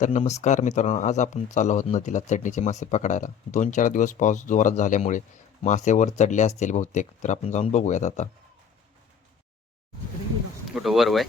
तर नमस्कार मित्रांनो, आज आपण चाललो आहोत नदीला चटणीचे मासे पकडायला. 2-4 दिवस पाऊस जोरात झाल्यामुळे मासे वर चढले असतील बहुतेक. तर आपण जाऊन बघूयात आता. कुठं वर वय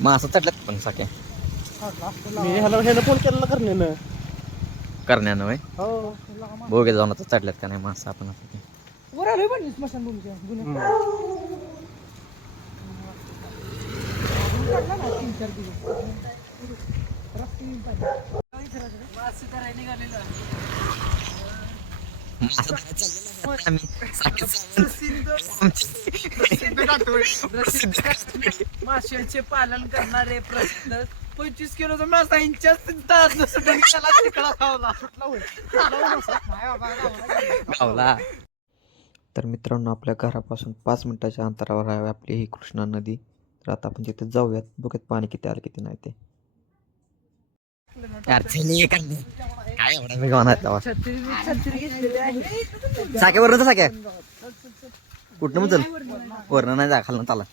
मासा चढल्यात पण साख्या मी ह्याला फोन केला करण्यानं. करण्यानं वय हो बघूया जाऊन आता चढल्यात का नाही मासा आपण आता. वर आलोय पण स्मशानभूमीच्या माशांचे पालन करणारे प्रसिद्ध 25 किलोचा मासा इंच्या गावला. तर मित्रांनो, आपल्या घरापासून 5 मिनिटाच्या अंतरावर आहे आपली ही कृष्णा नदी. तर आता आपण तिथे जाऊयात, बघूयात पाणी किती आलं किती नाही ते. काय एवढा मी गावात साख्यावरून तर साख्या कुठं मग चल वरण नाही जा खालून चाला.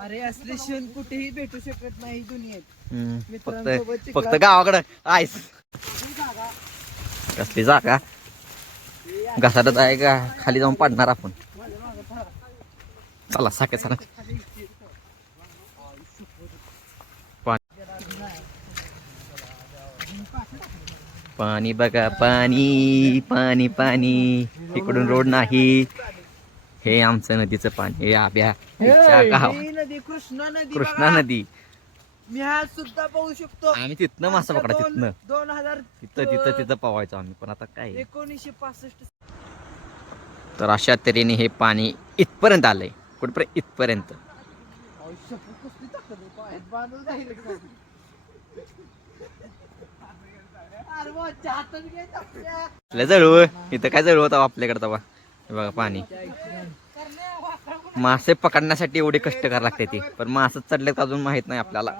अरे असले क्षण कुठेही भेटू शकत नाही दुनियेत. फक्त गावाकडं आईस कसली जागा घसाटच आहे का खाली जाऊन पडणार आपण. चला साख्या चला. पाणी बघा, पाणी पाणी पाणी. इकडून रोड नाही, हे आमचं नदीचं पाणी. हे आब्या गाव नदी कृष्णा नदी कृष्णा नदी. मी हा सुद्धा पाहू शकतो. आम्ही तिथनं मासा पकडा तिथनं 2000 तिथं पवायचो आम्ही. पण आता काय 1965. तर अशा तऱ्हेने हे पाणी इथपर्यंत आलंय. कुठपर्यंत? इथपर्यंत. जळव इथं काय जळवत आपल्याकडे तवा. हे बघा पाणी. मासे पकडण्यासाठी एवढे कष्ट करायला लागते ती, पण मासे चढलेत अजून माहित नाही आपल्याला.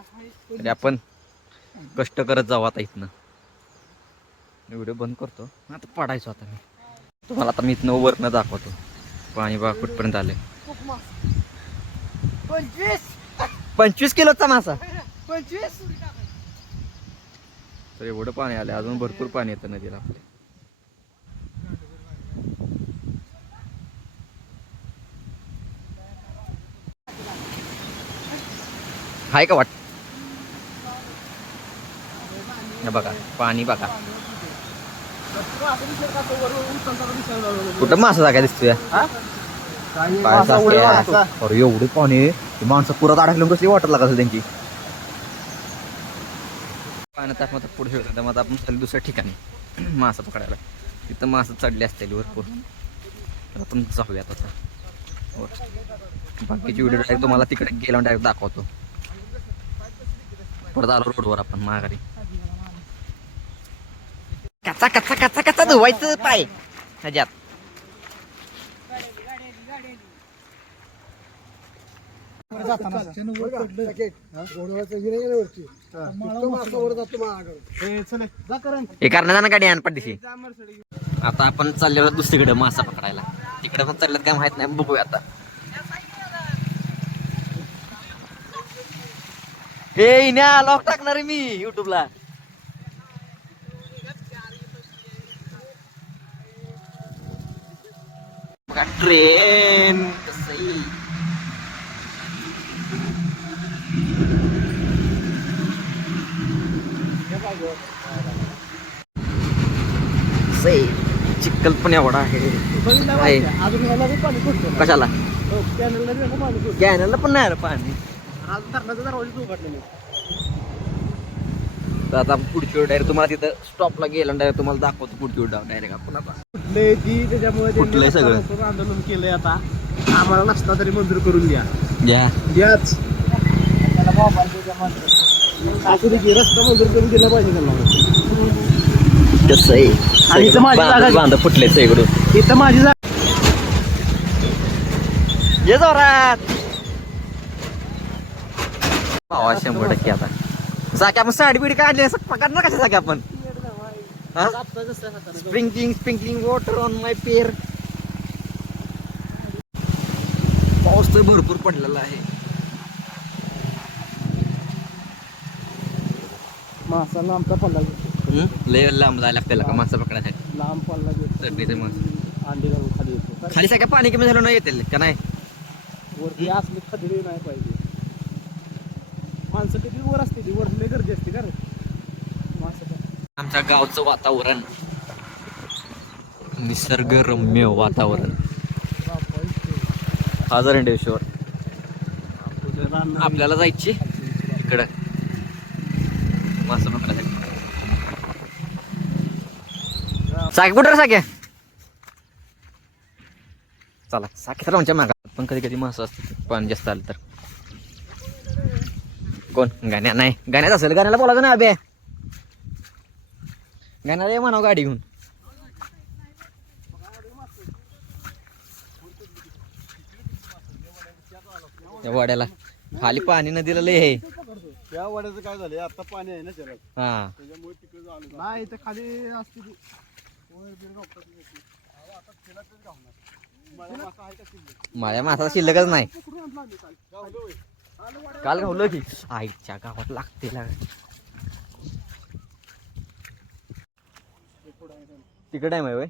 तरी आपण कष्ट करत जाऊ आता. इथनं व्हिडिओ बंद करतो आता. पडायचो आता मी तुम्हाला. आता मी इथनं वरनं दाखवतो पाणी बघा कुठपर्यंत आलंय. 25 किलोचा मासा. 25 तर एवढं पाणी आलं. अजून भरपूर पाणी येतं नदीला आपल्या. हाय का वाट? हे बघा पाणी बघा. कुठं मासा जागा दिसतोय? अरे एवढे पाणी. माणसं पुरात अडकलं कसली वाटर लागत असेल त्यांची. पाण्यात आपण पुढे शकतो. मग आपण चालू दुसऱ्या ठिकाणी मासा पकडायला. तिथं मासा चढले असतील भरपूर. तर आपण जाऊयात आता. बाकीची व्हिडिओ डायरेक्ट तुम्हाला तिकडे गेला डायरेक्ट दाखवतो. परत आलो रोडवर आपण माघारी. कच्चा कच्चा कच्चा कच्चा धुवायचं पाय ह्याच्यात. हे करण्याचा ना गाडी आण पडदिशी. आता आपण चाललेलो दुसरीकडे मासा पकडायला. तिकडे पण चालल्यात काय माहित नाही, बघूया आता. हे लॉक टाकणार आहे मी युट्यूबला. ट्रेन चिखल पण एवढा आहे. कशाला? कॅनलला पण नाही पाणी. तर आता पुढची वेळ डायरेक्ट तुम्हाला तिथं स्टॉपला गेला डायरेक्ट तुम्हाला दाखवतो. पुढची वेळ डायरेक्ट आपण आता कुठलंय सगळं आंदोलन केलंय. आता आम्हाला नसता तरी मंजूर करून द्या. द्याच रस्ता मंजूर करून दिला पाहिजे त्यांना. कसं आहे बांध फुटले सगळं. इथं माझी जागा. ये जोरात. 100% आता जागे आपण साडी बिडी काढली असं पकडणार कशा जागे आपण. Sprinkling water on my pair. पाऊस तर भरपूर पडलेला आहे. मासा लांबचा पल्ला घेतो. लय लांब जायला लागतं का मासा पकडायसाठी. लांब पल्ला घेतो. चटणीचे मासे अंडी घालून खाली येतो. खाली सगळ्या पाणी कमी झालं नाही येतील का नाही. वरती असली खदडी नाही पाहिजे. माणसं किती वर असते ती वर लय गर्दी असते का रे मासा. आमच्या गावचं वातावरण निसर्गरम्य वातावरण. हजारेश्वर आपल्याला जायची इकडं मासा पकडायसाठी. साकी कुठं रे साक्या. चला साकी तर आमच्या मागात पण कधी कधी मासा असते पाणी जास्त आलं तर. कोण गाण्या नाही गाण्यात असेल गाण्याला बोलायचं ना अभे. गाण्याला ये म्हणावं गाडी घेऊन. त्या वाड्याला खाली पाणी नदीला लय आहे. त्या वाड्याचं काय झालं आता पाणी आहे ना शहरात हा त्याच्यामुळे तिकडे झालं नाही. इथं खाली असते ती माझ्या मासा शिल्लकच नाही. काल घावलं की आईच्या गावात लागते तिकडे आहे माय.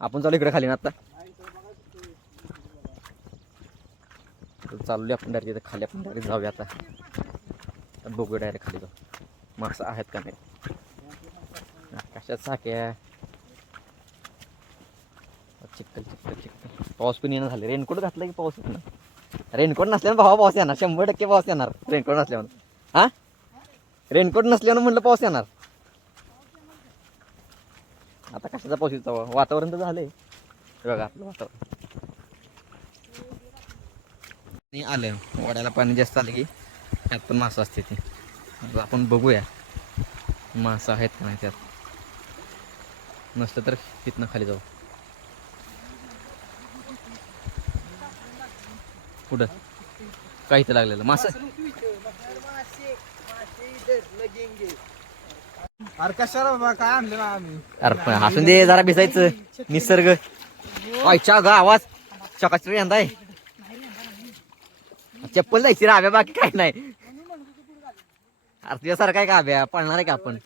आपण चालू इकडे खाली ना आता. चालू आपण डायरेक्ट इथं खाली आपण डायरेक्ट जाऊया आता. बघू डायरेक्ट खाली जाऊ मासा आहेत का नाही. कशात साक्या चिक्कल चिक्कल चिक्कल. पाऊस पण येणं झाले. रेनकोट घातलं की पाऊस येणार. रेनकोट नसल्यानं भावा पाऊस येणार. 100% पाऊस येणार रेनकोट नसल्यानं. हा रेनकोट नसल्यानं म्हटलं पाऊस येणार. आता कशाचा पाऊस येतो. वातावरण तर झालंय बघा आपलं वातावरण. आलं वाड्याला पाणी जास्त आलं की त्यात पण मासा असते ते. आपण बघूया मासा आहेत का नाही त्यात. नसतं तर तिथनं खाली जाऊ. कुठं काय इथं लागलेलं मासा. अरे कशाला बाबा काय आणलं ना आम्ही. अरे पण हसून दे जरा भिजायचं. निसर्ग आईच्या आवाज चकाचक यंदा आहे. चप्पल जायची रे आव्या बाकी काय नाही. अरे तुझ्यासारखं काय का आव्या पळणार आहे का आपण.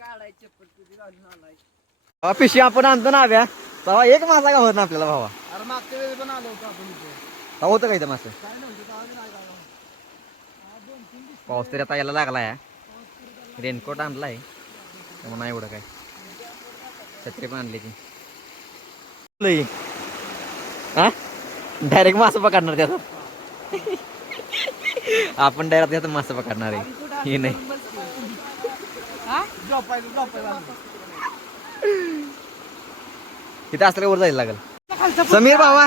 पिशी आपण आणतो ना आव्या तेव्हा एक मासा का होत ना आपल्याला भावा. अरे मागच्या वेळी पण आलो होतो आपण इथे. तेव्हा होतं का इथं मासं. काय नव्हतं तेव्हा बी नाही झालं. पाऊस तरी आता यायला लागलाय. रेनकोट आणलाय त्यामुळे नाही एवढं काय. छत्री पण आणली की हा डायरेक्ट मासं पकडणार त्याचं. आपण डायरेक्ट त्याचं मासं पकडणार आहे हे नाही. तिथे असल्या वर जायला लागल. समीर भावा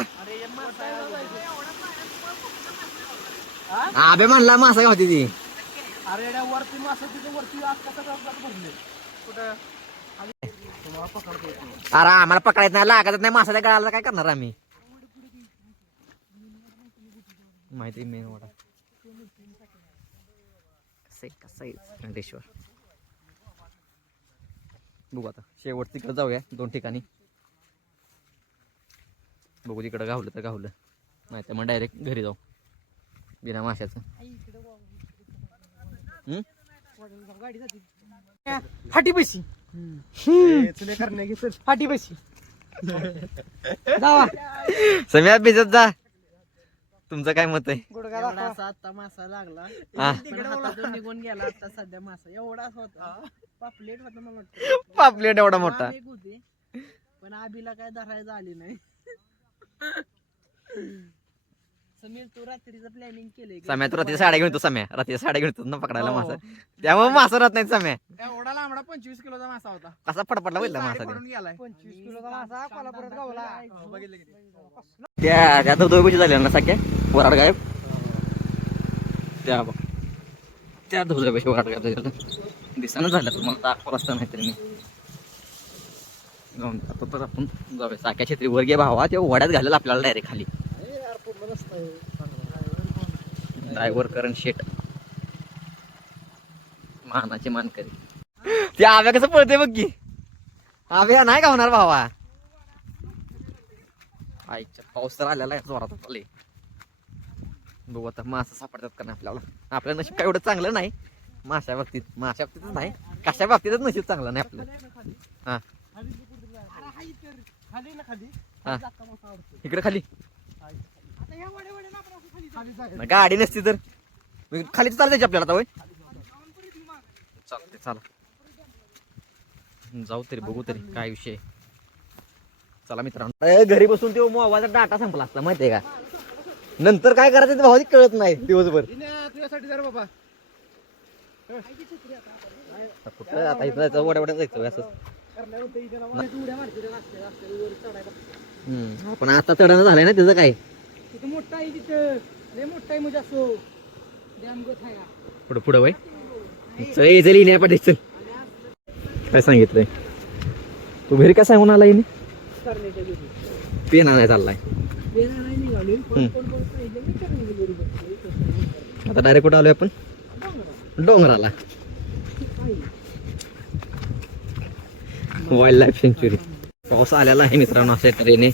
आबे म्हणला मासा का होती ती. अरे वरती मासा तिथे वरती भरले कुठं. अरे आम्हाला पकडायचं नाही लागत नाही मासा. त्या गळाला काय करणार आम्ही. माहिती मेन वाडा कसं आहे खंडेश्वर. बघू आता शेवट तिकडे जाऊया 2 ठिकाणी. बघू तिकडं गावलं तर गावलं नाही तर मग डायरेक्ट घरी जाऊ बिना माशाचं. फाटी पैसे तुला करण्या घेत फाटी पैसे जावा. सम्या भिजत जा. तुमचं काय मत आहे. आता मासा लागला हा हातातून निघून गेला. आता सध्या मासा एवढाच होता. पापलेट होता मला वाटतं. पापलेट एवढा मोठा. पण आबीला काय धरायला आली नाही. समीर तू रात्रीचं प्लॅनिंग केलंय. सम्या तू रात्री साड्या घेऊन येतो. सम्या रात्री साड्या घेऊन येतो ना पकडायला मासा. त्यामुळे मासा राहत नाही सम्या. एवढा लांबडा 25 किलोचा मासा होता. कसा फडफडला बघितला मासा. गेलाय 25 किलोचा मासा कोल्हापुरात गावला. बघितलं किती त्या धबधब्याची झाल्या ना सख्या वराड गायब. त्या धबधब्याची वराड गायब झाली. दिसानं झालं तुम्हाला दाखवत असता नाहीतरी मी जाऊन जातो. तर आपण जाऊया साख्या छत्री वर घे भावा. ते वड्यात घालेल आपल्याला डायरेक्ट खाली. ड्रायव्हर करण शेट मानाचे मानकरी. ते आव्या कसं पळते बघ की. आव्या नाही का होणार भावा. आईच्या पाऊस तर आलेला आहे जोरात. आले बघू आता मासा सापडतात का नाही आपल्याला. आपलं नशीब काय एवढं चांगलं नाही माशा बाबतीतच नाही, कशा बाबतीतच नशीब चांगलं नाही आपलं. हा हा इकडे खाली गाडी नसती तर खाली चालते आपल्याला आता. होय चालते चला जाऊ तरी बघू तरी काय विषय. चला मित्रांनो घरी बसून ते मोबाईलचा डाटा संपला असता माहितीये का. नंतर काय करायचं ते भावाची कळत नाही दिवसभर. तुझ्यासाठी जरा बाबा कुठं आता इथं जायचं वड्या जायचं असं. पण आता चढानं झालंय ना त्याचं काय. तिथं मोठा आहे, तिथं लय मोठा आहे म्हणजे असो डॅमगत आहे. पुढं पुढं वय चल चल येण्या पाठी चल. काय सांगितलंय तू घरी काय सांगून आला येणे. करण्याच्या दिवशी पेन आणायला चाललाय निघाली. आता डायरेक्ट कुठं आलोय आपण डोंगराला. Wild life century. पाऊस आलेला आहे मित्रांनो अशा तऱ्हेने.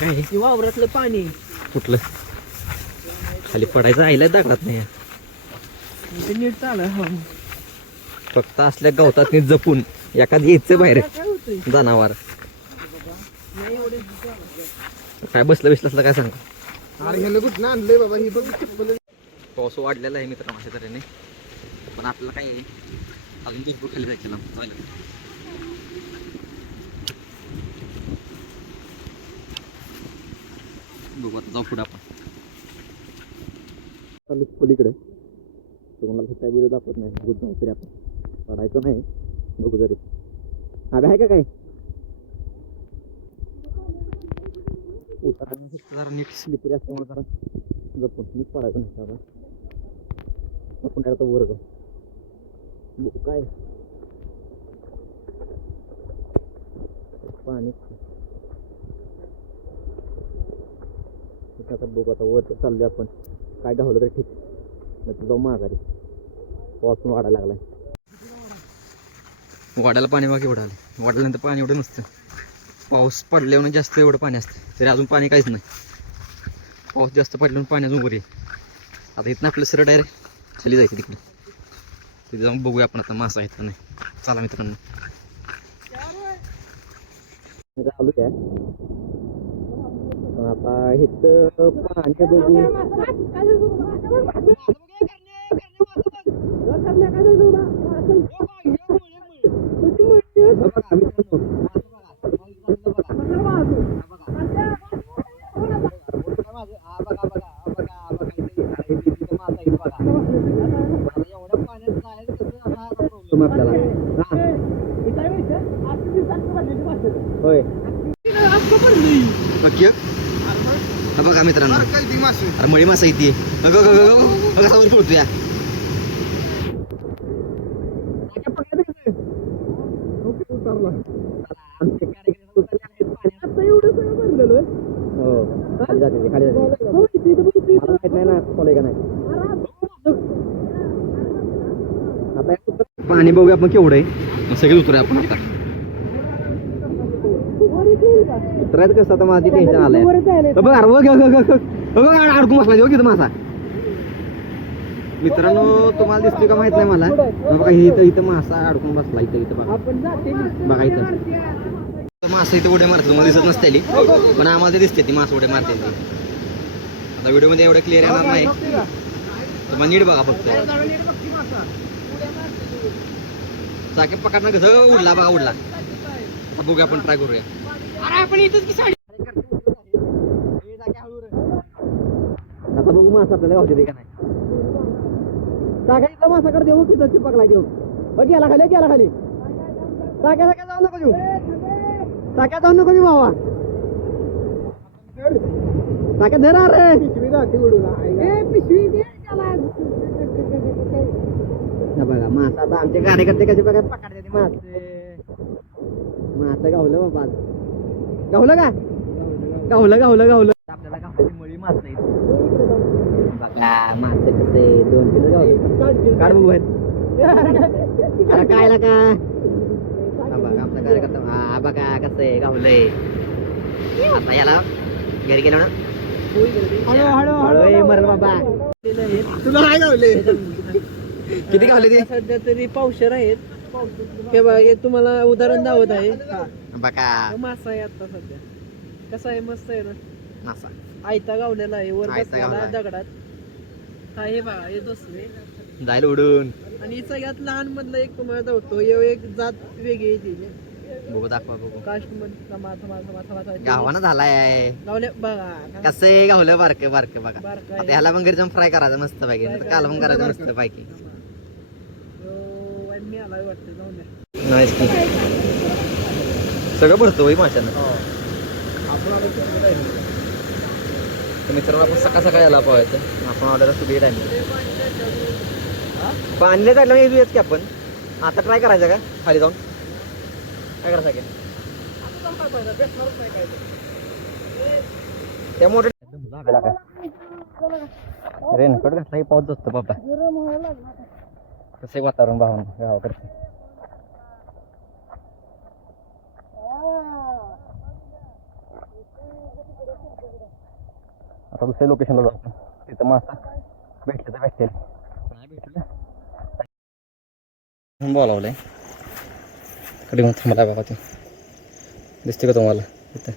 काय वावरातलं पाणी कुठलं खाली पडायचं आईला दाखवत नाही. नीट चाल. फक्त असल्या गवतात जपून एखाद यायचं बाहेर जनावर. काय बसलं बिसलं काय सांग. पाऊस वाढलेला आहे मित्रांनो अशा तऱ्हेने. पण आपल्याला काय अजून भरपूर खाली जायचं ना. बघू आता जाऊ पुढे आपण पलीकडे. तुम्हाला काय व्हिडिओ दाखवत नाही बघू जाऊ तरी आपण. पडायचं नाही बघू तरी. हवे आहे का काय उतारा जरा नीट स्लिपरी असल्यामुळे जरा जपून नीट पडायचं नाही. आता आपण काय वर्ग बघू काय पाणी. आता बघू आता वर चाललोय आपण. काय गावलं तर ठीक नाही जाऊ माघारी. पाऊस पण वाढायला लागलाय. वाड्याला पाणी बाकी एवढं आलं. वाढल्यानंतर पाणी एवढं नसतं. पाऊस पडल्यावर जास्त एवढं पाणी असतं तरी अजून पाणी काहीच नाही. पाऊस जास्त पडल्यावर पाणी अजून वर आहे. आता इथनं आपलं सरळ डायरेक्ट खाली जायचं तिकडे. तिथे जाऊन बघूया आपण आता मासा आहेत का नाही. चला मित्रांनो चालू आहे. पण आता इथं पाणी बघू. होय बघा मित्रांनो अरे मळी मासा येते कसा वर पडतो या. हो खाली जाते खाली जाते. माहित नाही ना खोले का नाही. आता पाणी बघूया आपण केवढं आहे. सगळे उतरूया आपण आता. उतरायचं कसं आता माझी टेन्शन आलंय. बघ अडकून बसला देऊ तिथं मासा. मित्रांनो तुम्हाला दिसतोय का माहित नाही मला. बघा इथं इथं मासा अडकून बसला. इथं इथं बघा बघा इथं मासा इथं उड्या मारतो. तुम्हाला दिसत नसते पण आम्हाला दिसते ती मासा उड्या मारते. आता व्हिडिओ मध्ये एवढं क्लिअर येणार नाही तुम्हाला नीट बघा फक्त. चाके पकडणं कसं उडला बघा उडला. बघूया आपण ट्राय करूया. आता बघू मासा आपल्याला गावते का नाही. चाक्या इथला मासा कर देऊ किती चिपकला देऊ. गेला खाली गेला खाली. चाक्या जाऊ नको देऊ. चाक्या जाऊ नको देऊ बाबा. चाक्या धरा रे. बघा मासा आता आमचे कार्यकर्ते कसे बघा पकडते मासे. मासा गावलं बाबा. गावलं का गावलं गावलं गावलं. आपल्याला गावली मळी मासा आहे. बघा मासे कसे 2 किलो गावले. काढ बघू अरे कायला का बघा आमचा कार्यकर्ता. हा बघा कसं आहे गावलंय. आता याला घरी गेलो ना हळू मरण बाबा. तुला काय गावले किती गावले ते सध्या तरी पावशेर आहेत. हे बघा हे तुम्हाला उदाहरण दावत आहे. बघा हा मासा आहे आता सध्या. कसा आहे मस्त आहे ना. मासा आयता गावलेला आहे वर आयता बसलेला गावलाय. दगडात. हा हे बघा हे दुसरे जायला उडून आणि सगळ्यात लहान मधला एक तुम्हाला दावतो. हे एक जात वेगळी आहे तिची. बघू दाखवा बघू कास्ट मध्ये मासा गावाना झालाय गावले बघा. कसं गावलं बारके बारके बघा बारका आता आहे. ह्याला पण घरी जाऊन फ्राय करायचं मस्त पैकी काल पण करायचं मस्त पैकी मी आलाय वाटतं जाऊन द्या. नाहीच की सगळं भरतो होई माशानं तर मित्रांनो आपण सकाळ सकाळी यायला पाहायचं आपण ऑर्डर सुबी टाइम पाणीला काढलं येऊयाच की आपण आता ट्राय करायचं का खाली जाऊन काय करायचं की त्या मोठ्या रेनकोट घातला पाऊस असतो बाबा कसं वातावरण भावून गावाकडचं आता दुसऱ्या लोकेशनला जाऊ आपण तिथं मासा भेटलं तर भेटेल नाही भेटलं बोलावलंय कडे मग थांबला बाबा ते दिसते का तुम्हाला तिथं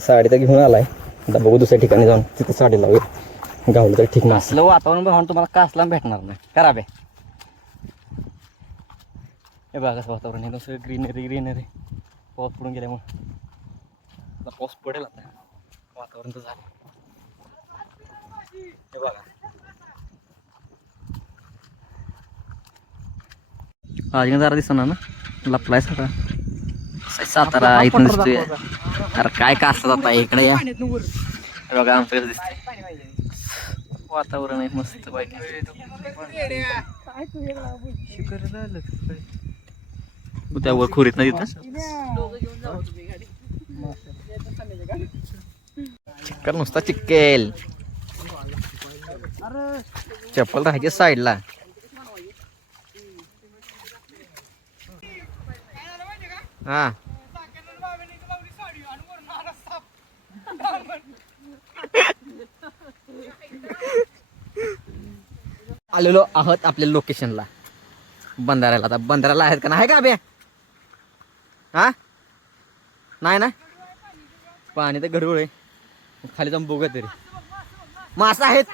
साडी तर घेऊन आलाय आता बघू दुसऱ्या ठिकाणी जाऊन तिथं साडी लावूया गावलं तर ठीक नाही असलं वातावरण भावून तुम्हाला कासला भेटणार नाही करा बे हे बघा कसं वातावरण आहे सगळं ग्रीनरी पाऊस पडून गेल्यामुळे आता पाऊस पडेल आता वातावरण तर झालं हे बघा आज जरा दिसणार ना लपलाय सगळा सातारा इथून दिसतोय अरे काय कासला जाता इकडे या हे बघा आमचं कसं दिसतंय वातावरण आहे मस्त पाहिजे त्यावर खोरीत ना तिथं चिक्कल नुसता चिक्केल चप्पल राहायची साईडला हा आलेलो आहोत आपल्या लोकेशनला बंधाऱ्याला आता बंधाऱ्याला आहेत का नाही का बे हा नाही ना पाणी तर गडबड आहे खाली जाऊन बघूया तरी मासा आहेत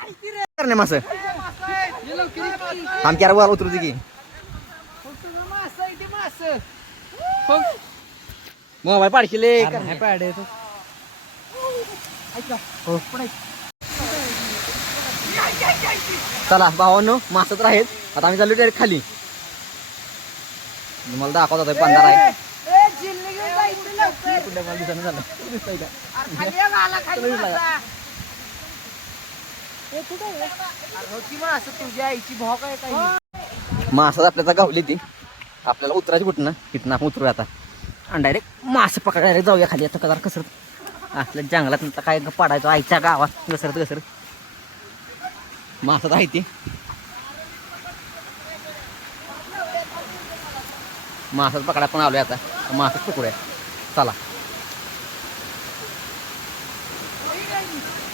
नाही मासं आमच्या वर उतरू दे की मोबाईल पाडशिले चला भावांनो मासा तर आहेत आता आम्ही चाललो डायरेक्ट खाली तुम्हाला दाखवत होता बंधारा आहे मासा आपल्याला गावली ती आपल्याला उतरायची कुठं तिथनं आपण उतरूया आता आणि डायरेक्ट मासे पकडायला डायरेक्ट जाऊया खाली आता कदार कसरत आपल्या जंगलात काय पडायचो आईच्या गावात घसरत मासा तर आहे ती मासाच पकडा पण आलोय आता मासाच पकडूया चला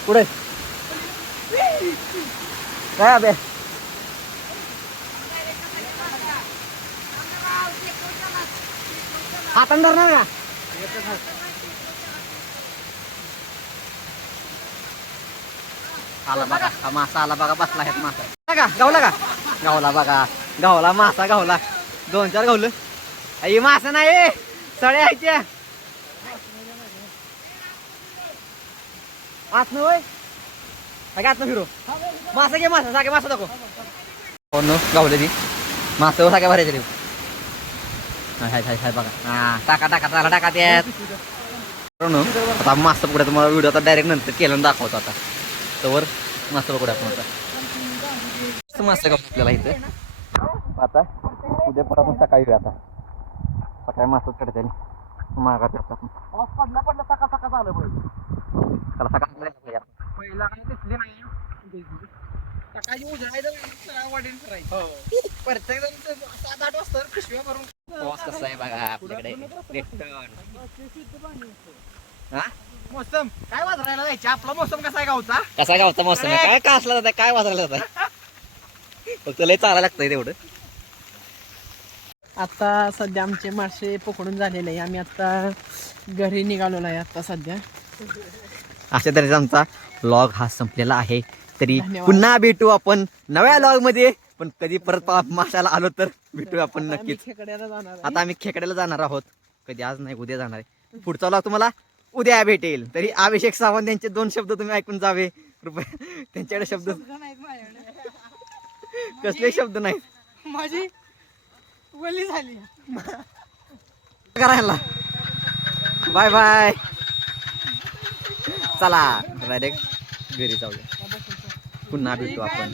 पुढे काय अबे हातान धरणार का आला बघा हा मासा आला बघा बसला आहे मासा का गावला का गावला बघा गावला मासा गावला 2-4 गावलं आई मासा नाही सळ्या आहेत आत होय आत फिरू मासा घे मासा सागे मासा दाखव कोण गावले ती मासा सागे भरायचे हाय हाय हाय बघा हा टाका त्यात आता मासा पकड्या तुम्हाला व्हिडिओ आता डायरेक्ट नंतर केलं दाखवतो आता तर मासा पकड्या आपण आता मासा गाव आपल्याला इथं आता उद्या पण आपण सकाळी येऊया आता सकाळी मासाच कडे मागात आपण पडला सकाळ झालं त्याला सकाळ पहिला काही दिसली नाही सकाळी उजळायचं वाटेल फिरायचं प्रत्येक जण 7-8 वाजता पिशव्या भरून पाऊस कसा आहे बघा आपल्याकडे हा मोसम काय वाजरायला जायचे आपला मोसम कसा आहे गावचा कसा गावचा मौसम आहे काय का असला जाता काय वाजरायला जाता फक्त लय चालायला लागतंय तेवढं. आता सध्या आमचे मासे पकडून झालेले आहे. आम्ही आता घरी निघालेलो आहे आता सध्या. अशा तऱ्हेचा आमचा व्लॉग हा संपलेला आहे. तरी धन्यवाद. पुन्हा भेटू आपण नव्या व्लॉग मध्ये. पण कधी परत माशाला आलो तर भेटू आपण आम्ही नक्कीच. खेकड्याला जाणार आहे. आता आम्ही खेकड्याला जाणार आहोत. कधी आज नाही उद्या जाणार आहे. पुढचा व्लॉग तुम्हाला उद्या भेटेल. तरी अभिषेक सावंत यांचे 2 शब्द तुम्ही ऐकून जावे कृपया. त्यांच्याकडे शब्द कसले शब्द नाहीत माझी वली झाली. करायला. Bye bye. चला डायरेक्ट घरी जाऊया. पुन्हा भेटू आपण.